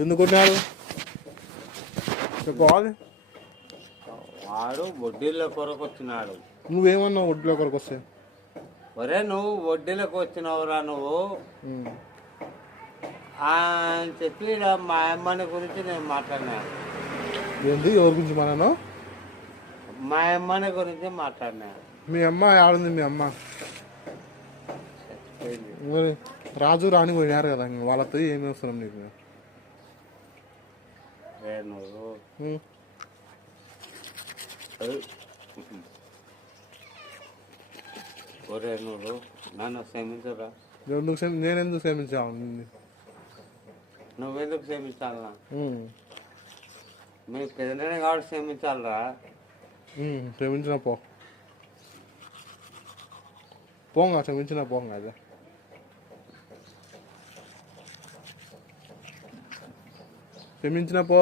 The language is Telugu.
ఎందుకు కొట్టినాడు చెప్పాలి. వాడు వడ్డీల కొరకు వచ్చినాడు. నువ్వేమన్నావు వడ్డీలో కొరకు వస్తే? ఒరే నువ్వు వడ్డీలకు వచ్చినావురా నువ్వు అని చెప్పి మా అమ్మని గురించి నేను మాట్లాడినాను. ఏంటి ఎవరి గురించి మాట్లాడినా? మా అమ్మని గురించి మాట్లాడినాను. మీ అమ్మ ఆడుంది? మీ అమ్మ మరి రాజు రాణి పోయినారు కదా, వాళ్ళతో ఏమి వస్తున్నాం నీకు? నువ్వు ఒరే నువ్వు నన్ను క్షమించరా? నేనెందుకు క్షమించాను? నువ్వెందుకు క్షమించాలనా? మీ పెద్దనే కాబట్టి క్షమించాలరా? క్షమించిన పోంగా, క్షమించిన పోంగా. అదే క్షమించిన పో.